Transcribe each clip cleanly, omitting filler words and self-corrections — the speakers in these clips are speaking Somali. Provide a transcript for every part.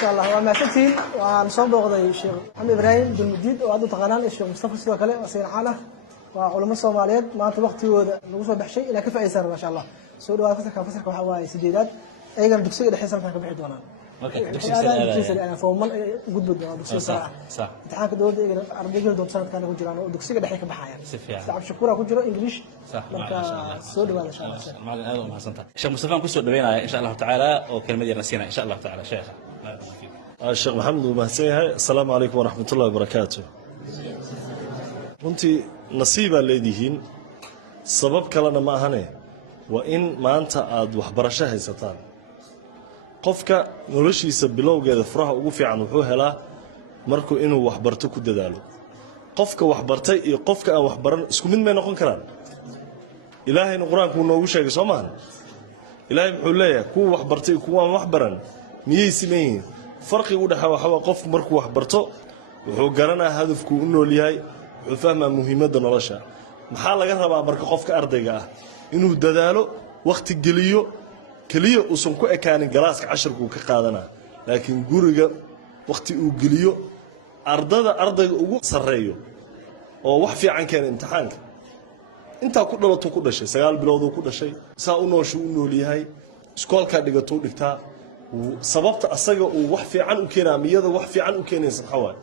شاء الله وما ستين ونصوب وغضي الشيخ محمد إبراهيم بن مجيد وعدو تقنان الشيخ مصطفى سيدو كله وسير حاله وعلماء الصوماليات ما أنت وقتي ونقصوا بحشي إلى كيف أيسر ما شاء الله سؤال فسرك وحواي سجيدات أيضا دكسي اللي حسن فيك بحد وانا دكسي أنا فومن قد بدنا دكسي صراحة صح امتحانك دول عربي جل دوم سنة كانوا كجيران ودكسي اللي حيك بحايا استعب شكورا كجيران إنجليش صح سؤال ما شاء الله معلن هذا ما حسنت الشيخ مصطفى كسر دبينا إن شاء الله تعالى وكلمة نسينا إن شاء الله تعالى شيخ الشيخ محمد ومهسيها السلام عليكم ورحمة الله وبركاته runtii nasiibaa leedihiin sabab kalena ma ahane waa in maanta aad waxbarasho haysataan qofka noloshiisa bilowgeeda furaha ugu fiican wuxuu helaa markuu inuu waxbarto ku dadaalo qofka waxbartay iyo qofka aan waxbaran isku mid may noqon karaan ilaahayna quraanku noogu sheegay Soomaan ilaahay wuxuu leeyahay kuwa waxbartay kuwa aan waxbaran miyay simeeyeen farqi u dhaxaa waxa qof markuu waxbarto wuxuu garanaa hadafku u nool yahay wuxuu fahmaa muhiimadda nolosha maxaa laga rabaa marka qofka ardayga ah inuu dadaalo waqti geliyo kaliya uusan ku ekaanin galaaska casharku ka qaadana laakiin guriga waqti uu geliyo ardayga ugu sareeyo oo wax fiican keen imtixaanka inta ku dhalato ku dhashay 9 bilood oo ku dhashay saa u nooshu u nool yahay iskoolka dhigato dhigtaa sababta asaga uu wax fiican u keenaa miyada wax fiican u keenaysan xawaa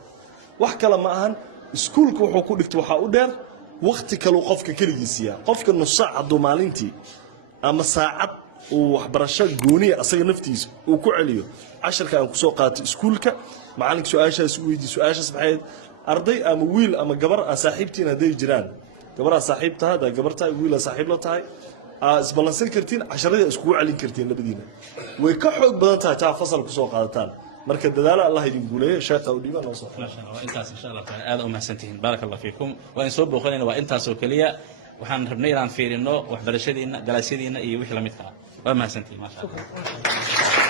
wax kala ma ahan iskuulka wuxuu ku dhigto waxa u dheer waqti kale qofka kaligiisiya qofka nus saac maalintii ama saacad uu waxbarasho gooniya asaga naftiisa uu ku celiyo casharka aan ku soo qaatay iskuulka macalinka su'aashaas u weydiiyo su'aashaas maxay arday ama wiil ama gabar aan saaxiibtiin haday jiraan gabar aan saaxiibtaha da gabarta wiil aan saaxiib la tahay isbalansan kartiin casharada isku celin kartiin labadiina way ka xoog badan tahay taa fasal ku soo qaadataan marka dadaal Allah idin guuleeyo sheekha u dhiibana soo ما شاء الله intaas insha Allah aad u mahadsantihiin baraك الله فيكم waan soo booqanayna waa intaas oo kaliya waxaan rabnay inaan fiirino waxbarashadiina galaasyadiina iyo wixii la midka ah waa mahadsantihiin ma sha Allah